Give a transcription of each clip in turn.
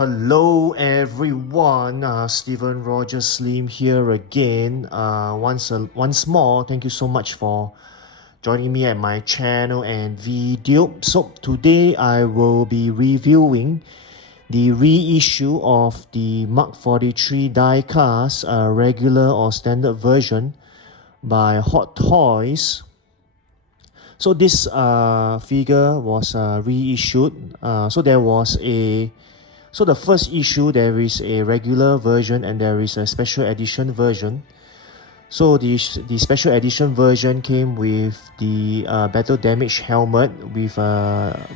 Hello everyone, Steven Roger Slim here again. Once more, thank you so much for joining me at my channel and video. So today I will be reviewing the reissue of the Mark 43 diecast, regular or standard version by Hot Toys. So this figure was reissued. So the first issue, there is a regular version and there is a special edition version. So the special edition version came with the battle damage helmet with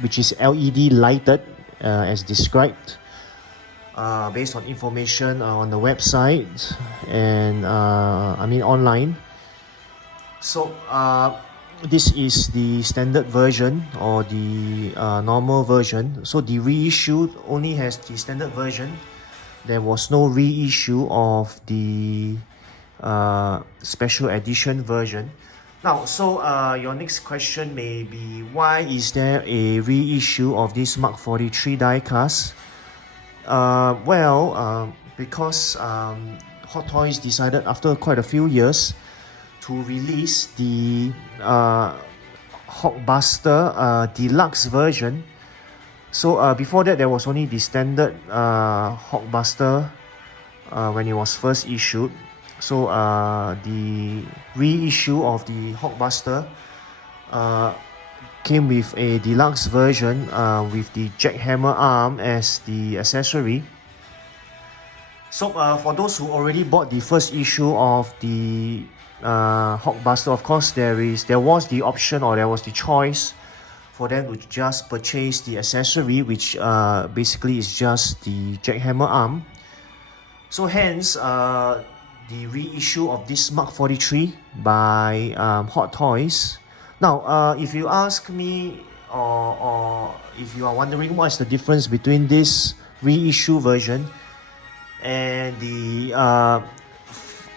which is LED lighted as described based on information on the website and online. So this is the standard version or the normal version. So the reissue only has the standard version. There was no reissue of the special edition version. Now, so your next question may be, why is there a reissue of this Mark 43 diecast? Because Hot Toys decided after quite a few years to release the Hulkbuster deluxe version. So before that, there was only the standard Hulkbuster when it was first issued. So the reissue of the Hulkbuster came with a deluxe version with the jackhammer arm as the accessory. So for those who already bought the first issue of the Hulkbuster, of course there was the option, or there was the choice for them to just purchase the accessory, which basically is just the jackhammer arm. So hence the reissue of this Mark 43 by Hot Toys. Now if you ask me, or if you are wondering what's the difference between this reissue version and the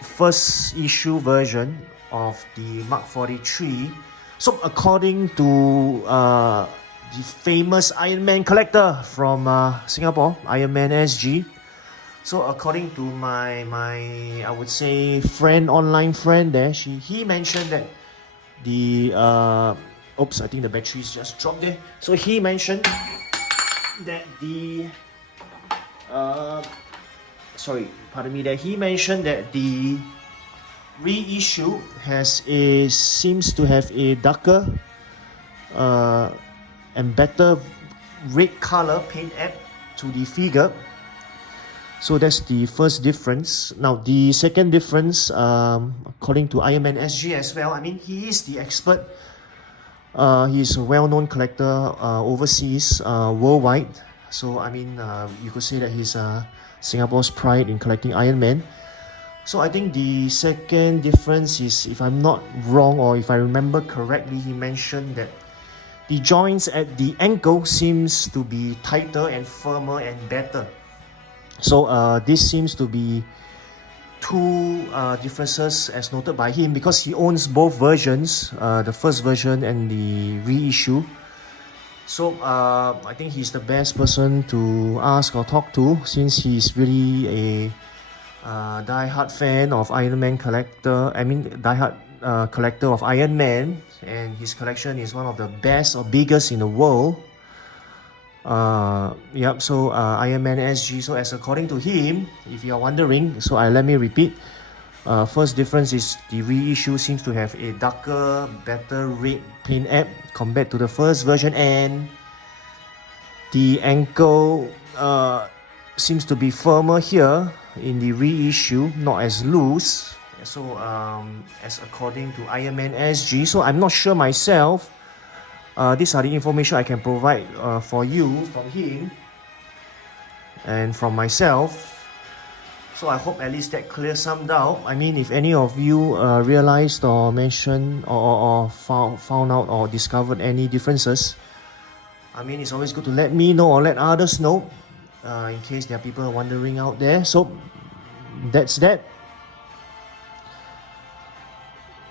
first issue version of the Mark 43. So according to the famous Iron Man collector from Singapore, Iron Man SG. So according to my I would say online friend there, he mentioned that the oops, I think the batteries just dropped there. So he mentioned that the he mentioned that the reissue seems to have a darker and better red color paint app to the figure. So that's the first difference. Now the second difference, according to Iron Man SG as well, I mean, he is the expert. He's a well-known collector overseas, worldwide. So I mean, you could say that he's Singapore's pride in collecting Iron Man. So I think the second difference is, if I'm not wrong or if I remember correctly, he mentioned that the joints at the ankle seems to be tighter and firmer and better. So this seems to be two differences as noted by him, because he owns both versions, the first version and the reissue. So I think he's the best person to ask or talk to, since he's really a die-hard fan of Iron Man collector. I mean, die-hard collector of Iron Man, and his collection is one of the best or biggest in the world. So Iron Man SG. So as according to him, if you are wondering, so let me repeat. First difference is the reissue seems to have a darker, better red paint app compared to the first version, and the ankle seems to be firmer here in the reissue, not as loose. So as according to Iron Man SG. So I'm not sure myself. These are the information I can provide for you from him and from myself. So I hope at least that clears some doubt. I mean, if any of you realized or mentioned or found out or discovered any differences, I mean, it's always good to let me know or let others know, in case there are people wondering out there. So that's that.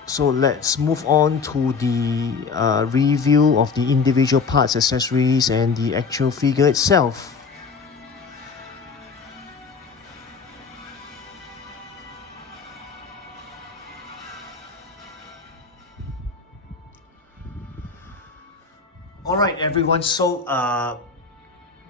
So let's move on to the review of the individual parts, accessories, and the actual figure itself. Alright everyone, so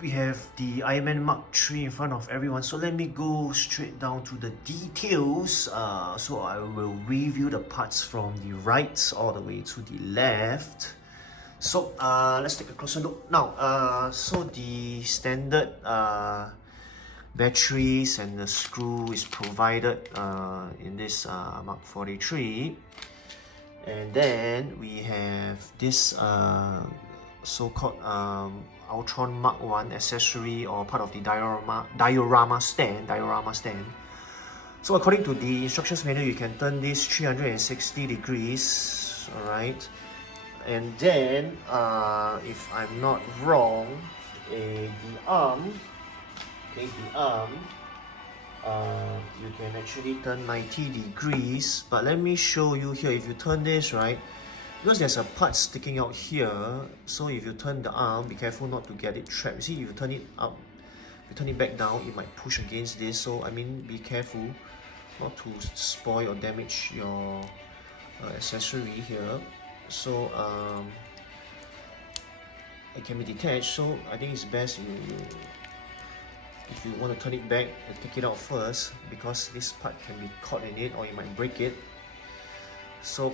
we have the Iron Man Mark III in front of everyone, so let me go straight down to the details. So I will review the parts from the right all the way to the left. So let's take a closer look. Now, so the standard batteries and the screw is provided in this Mark 43. And then we have this so-called Ultron Mark 1 accessory or part of the diorama stand. So according to the instructions manual, you can turn this 360 degrees, alright? And then, if I'm not wrong, the arm, you can actually turn 90 degrees. But let me show you here. If you turn this, right, because there's a part sticking out here, so if you turn the arm, be careful not to get it trapped. You see, if you turn it up, if you turn it back down, it might push against this. So I mean, be careful not to spoil or damage your accessory here. So it can be detached, so I think it's best if you want to turn it back, take it out first, because this part can be caught in it or you might break it. So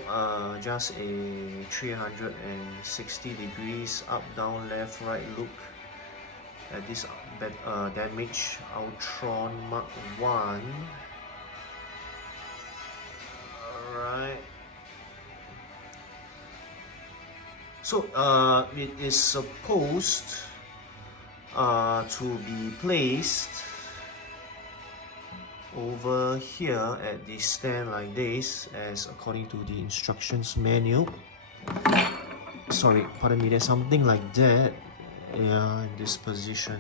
just a 360 degrees up, down, left, right look at this damaged Ultron Mark 1. Alright. So it is supposed to be placed over here at the stand like this, as according to the instructions manual. Sorry, pardon me, there's something like that. Yeah, in this position.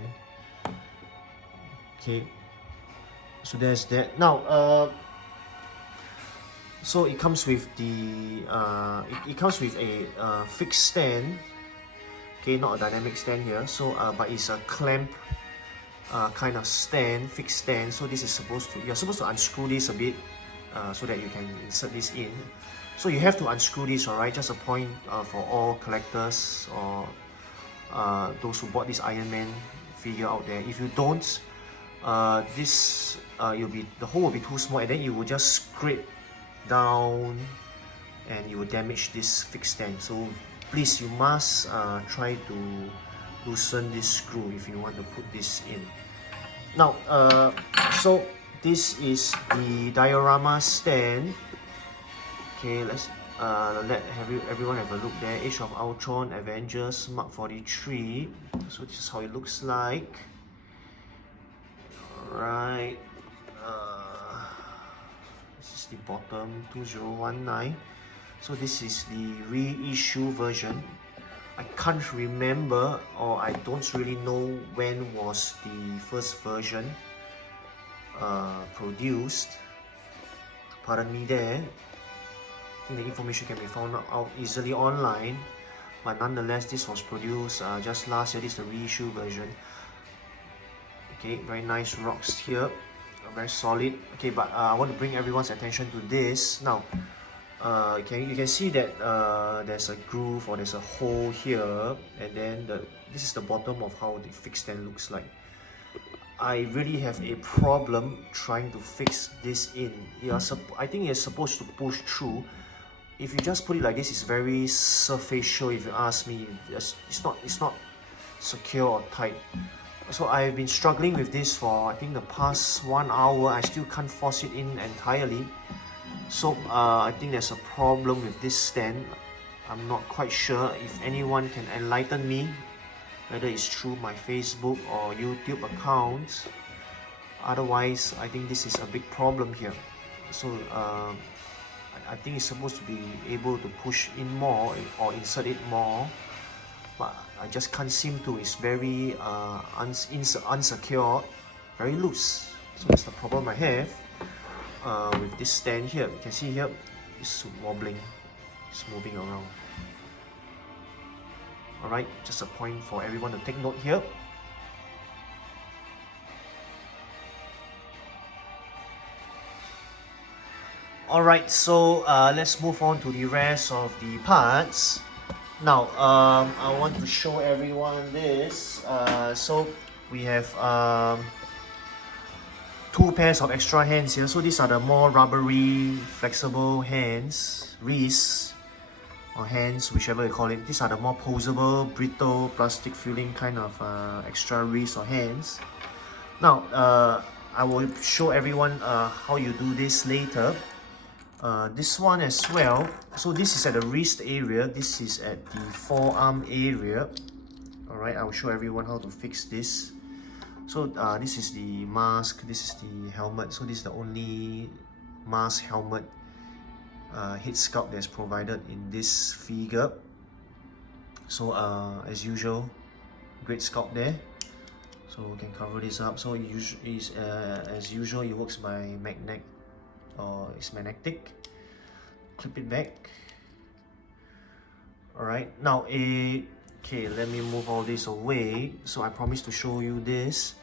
Okay, so there's that. Now so it comes with the it comes with a fixed stand. Okay, not a dynamic stand here. So but it's a clamp kind of stand, fixed stand. So this is you're supposed to unscrew this a bit so that you can insert this in. So you have to unscrew this, alright? Just a point for all collectors or those who bought this Iron Man figure out there. If you don't, this the hole will be too small, and then you will just scrape down and you will damage this fixed stand. So please, you must try to loosen this screw if you want to put this in. Now, so this is the diorama stand. Okay, let's let everyone have a look there. Age of Ultron, Avengers, Mark 43. So this is how it looks like. Alright. This is the bottom, 2019. So this is the reissue version. I can't remember, or I don't really know when was the first version produced. Pardon me there. I think the information can be found out easily online, but nonetheless this was produced just last year. This is the reissue version. Okay, very nice rocks here, very solid. Okay, but I want to bring everyone's attention to this now. You can see that there's a groove, or there's a hole here, and then this is the bottom of how the fixed stand looks like. I really have a problem trying to fix this in. I think it's supposed to push through. If you just put it like this, it's very superficial. If you ask me, it's not secure or tight. So I've been struggling with this for I think the past 1 hour. I still can't force it in entirely. So I think there's a problem with this stand. I'm not quite sure. If anyone can enlighten me, whether it's through my Facebook or YouTube accounts. Otherwise, I think this is a big problem here. So I think it's supposed to be able to push in more or insert it more, but I just can't seem to. It's very unsecure, very loose. So that's the problem I have with this stand here. You can see here, it's wobbling, it's moving around. Alright, just a point for everyone to take note here. Alright, so let's move on to the rest of the parts. Now, I want to show everyone this. So we have two pairs of extra hands here. So these are the more rubbery, flexible hands, wrists, or hands, whichever you call it. These are the more posable, brittle, plastic feeling kind of extra wrists or hands. Now, I will show everyone how you do this later. This one as well. So this is at the wrist area. This is at the forearm area. Alright, I will show everyone how to fix this. So this is the mask, this is the helmet. So this is the only mask, helmet, head sculpt that's provided in this figure. So as usual, great sculpt there. So we can cover this up. So as usual, it works by magnet, or it's magnetic. Clip it back. Alright, now okay, let me move all this away. So I promised to show you this.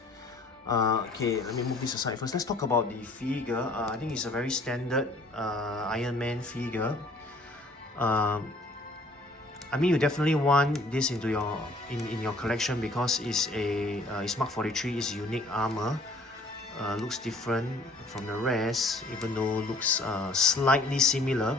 Okay, let me move this aside first. Let's talk about the figure. I think it's a very standard Iron Man figure. I mean, you definitely want this into your in your collection because it's Mark 43, it's unique armor. Looks different from the rest, even though looks slightly similar.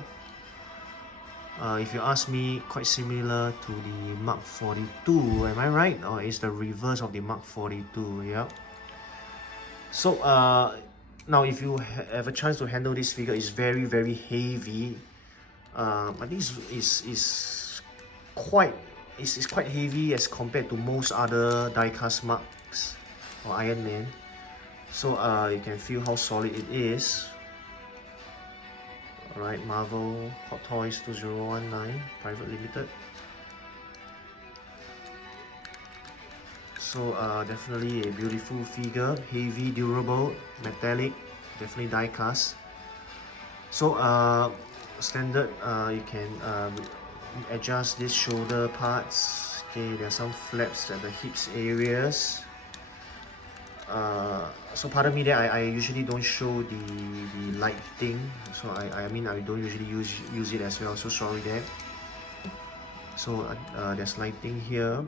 If you ask me, quite similar to the Mark 42, am I right? Or is the reverse of the Mark 42? Yeah. So now if you have a chance to handle this figure, it's very heavy. I think it's quite heavy as compared to most other diecast Marks or Iron Man. So you can feel how solid it is. Alright, Marvel Hot Toys 2019 Private Limited. So definitely a beautiful figure, heavy, durable, metallic, definitely die cast. So standard, you can adjust these shoulder parts. Okay, there are some flaps at the hips areas. So pardon me that I usually don't show the lighting. So I mean I don't usually use it as well. So sorry there. So there's lighting here,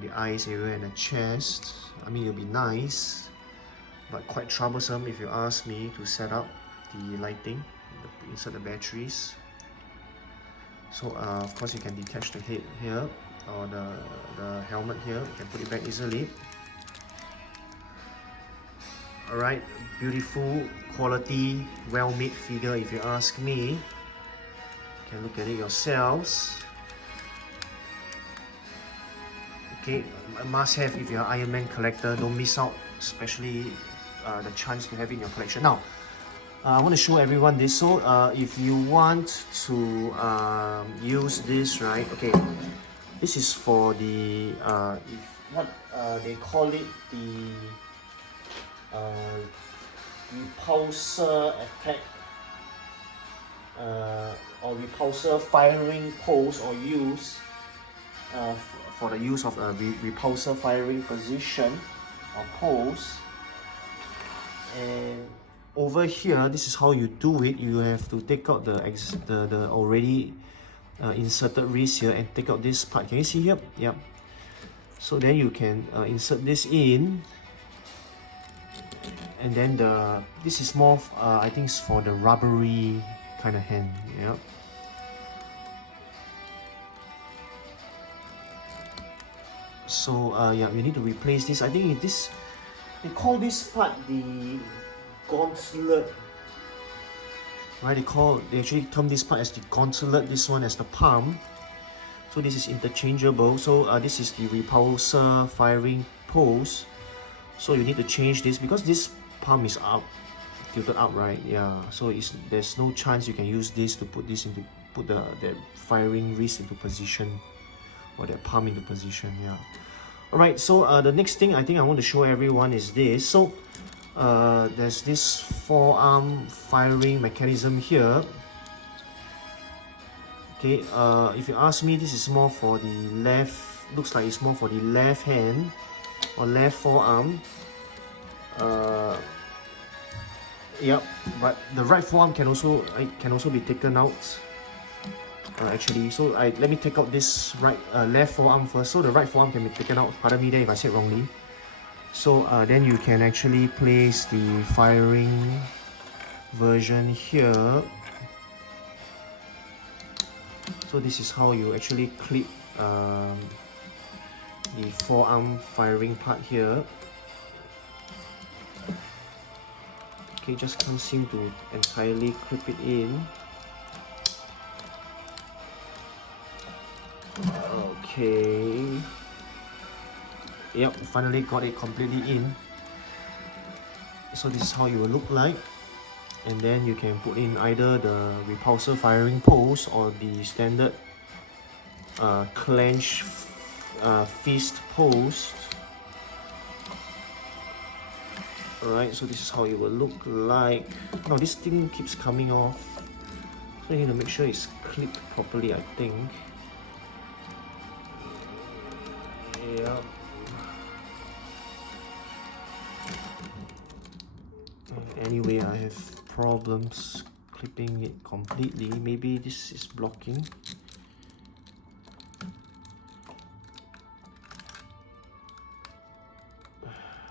the eyes area and the chest. I mean it'll be nice, but quite troublesome if you ask me to set up the lighting, insert the batteries. So of course you can detach the head here or the helmet here. You can put it back easily. Alright, beautiful, quality, well-made figure if you ask me. You can look at it yourselves. Okay, a must-have if you're an Iron Man collector. Don't miss out, especially the chance to have it in your collection. Now, I want to show everyone this. So, if you want to use this, right? Okay, this is for the what they call it, the repulsor attack or repulsor firing pose or use for the use of a repulsor firing position or pose. And over here, this is how you do it. You have to take out the already inserted wrist here and take out this part. Can you see here? Yep. So then you can insert this in. And then this is more I think it's for the rubbery kind of hand. Yeah. So yeah, you need to replace this. I think they call this part the gauntlet. Right? They actually term this part as the gauntlet. This one as the palm. So this is interchangeable. So this is the repulsor firing pose. So you need to change this because this palm is up, tilted up, right? Yeah. So there's no chance you can use this to put the firing wrist into position or the palm into position. Yeah. All right. So the next thing I think I want to show everyone is this. So there's this forearm firing mechanism here. Okay. If you ask me, this is more for the left. Looks like it's more for the left hand or left forearm. Yep, but the right forearm can also be taken out. actually. So let me take out this left forearm first. So the right forearm can be taken out. Pardon me there if I said wrongly. So then you can actually place the firing version here. So this is how you actually clip the forearm firing part here. Okay, just can't seem to entirely clip it in. Okay. Yep, finally got it completely in. So this is how you will look like. And then you can put in either the repulsor firing post or the standard clench fist post. Alright, so this is how it will look like. Now this thing keeps coming off, so you need to make sure it's clipped properly, I think. Yeah. Anyway, I have problems clipping it completely. Maybe this is blocking.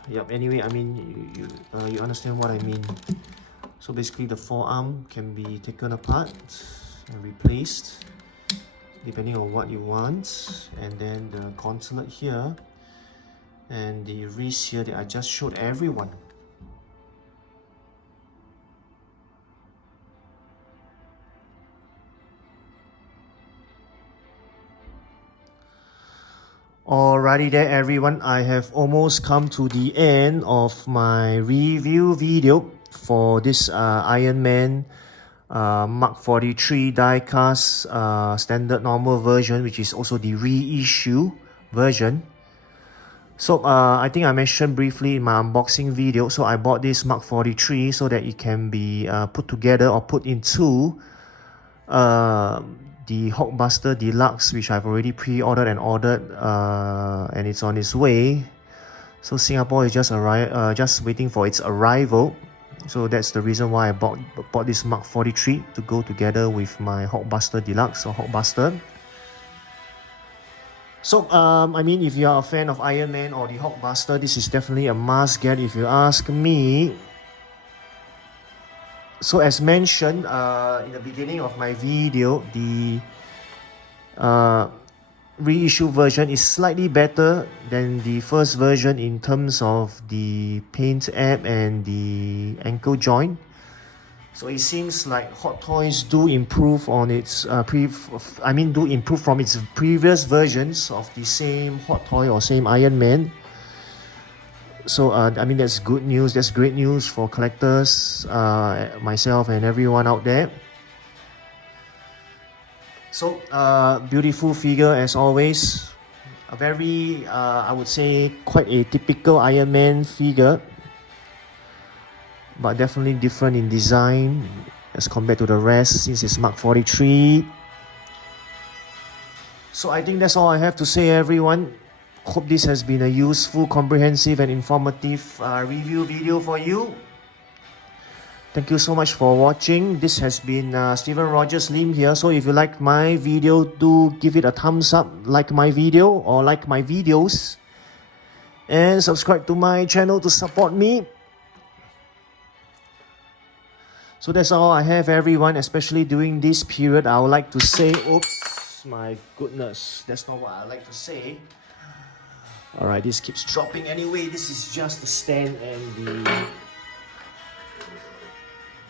Yep, anyway, I mean, you understand what I mean. So basically the forearm can be taken apart and replaced depending on what you want, and then the consulate here and the wrist here that I just showed everyone. Alrighty there everyone, I have almost come to the end of my review video for this Iron Man Mark 43 diecast standard normal version, which is also the reissue version. So I think I mentioned briefly in my unboxing video, so I bought this Mark 43 so that it can be put together or put into the Hulkbuster Deluxe, which I've already pre-ordered and ordered, and it's on its way. So Singapore is just waiting for its arrival. So that's the reason why I bought this Mark 43 to go together with my Hulkbuster Deluxe or Hulkbuster. So I mean, if you are a fan of Iron Man or the Hulkbuster, this is definitely a must get if you ask me. So as mentioned in the beginning of my video, the reissue version is slightly better than the first version in terms of the paint app and the ankle joint. So it seems like Hot Toys do improve on its do improve from its previous versions of the same Hot Toy or same Iron Man. So I mean, that's good news. That's great news for collectors, myself and everyone out there. So beautiful figure as always. A very I would say quite a typical Iron Man figure, but definitely different in design as compared to the rest since it's Mark 43. So I think that's all I have to say, everyone. Hope this has been a useful, comprehensive and informative review video for you. Thank you so much for watching. This has been Steven Rogers Lim here. So if you like my video, do give it a thumbs up, like my video or like my videos, and subscribe to my channel to support me. So that's all I have, everyone, especially during this period. I would like to say, oops, my goodness, that's not what I like to say. Alright, this keeps dropping anyway. This is just the stand and the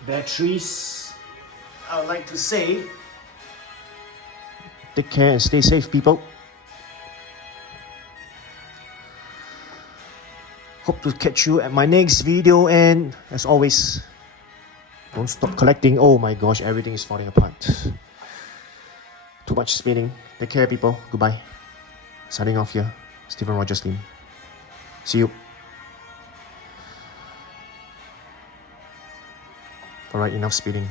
batteries. I would like to say, take care and stay safe, people. Hope to catch you at my next video, and as always, don't stop collecting. Oh my gosh, everything is falling apart. Too much spinning. Take care, people. Goodbye. Signing off here. Steven Rogers Lim. See you. Alright, enough spinning.